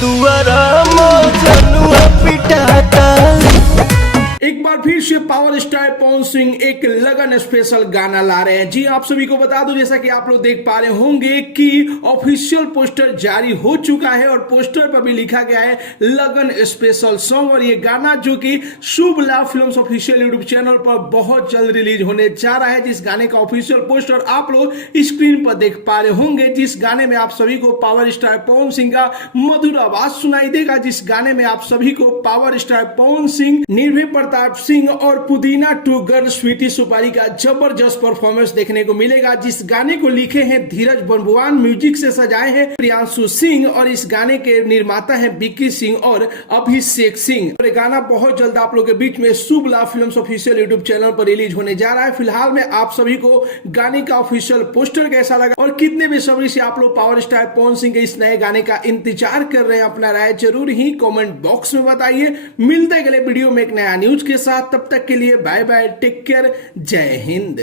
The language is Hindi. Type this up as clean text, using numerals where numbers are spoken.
दुआरा मजनुआ पिटाता। एक बार फिर से पावर स्टार पवन सिंह एक लगन स्पेशल गाना ला रहे हैं। जी आप सभी को बता दूं, जैसा कि आप लोग देख पा रहे होंगे कि ऑफिशियल पोस्टर जारी हो चुका है और पोस्टर पर भी लिखा गया है लगन स्पेशल सॉन्ग। और ये गाना जो कि शुभ लाभ फिल्म्स ऑफिशियल यूट्यूब चैनल पर बहुत जल्द रिलीज होने जा रहा है, जिस गाने का ऑफिशियल पोस्टर आप लोग स्क्रीन पर देख पा रहे होंगे। जिस गाने में आप सभी को पावर स्टार पवन सिंह का मधुर आवाज सुनाई देगा, जिस गाने में आप सभी को पावर स्टार पवन सिंह, निर्भय प्रताप सिंह और पुदीना टू गर्ल स्वीटी सुपारी का जबरदस्त परफॉर्मेंस देखने को मिलेगा। जिस गाने को लिखे हैं धीरज बंबुआन, म्यूजिक से सजाए हैं प्रियांशु सिंह और इस गाने के निर्माता हैं विक्की सिंह और अभिषेक सिंह। और ये गाना बहुत जल्द आप लोग के बीच में शुभ लाभ फिल्म्स ऑफिशियल यूट्यूब चैनल पर रिलीज होने जा रहा है। फिलहाल में आप सभी को गाने का ऑफिशियल पोस्टर कैसा लगा और कितने बेसब्री से आप लोग पावर स्टार पवन सिंह के इस नए गाने का इंतजार कर रहे हैं, अपना राय जरूर ही कमेंट बॉक्स में बताइए। मिलते अगले वीडियो में एक नया न्यूज के साथ, तब तक के लिए बाय बाय, टेक केयर, जय हिंद।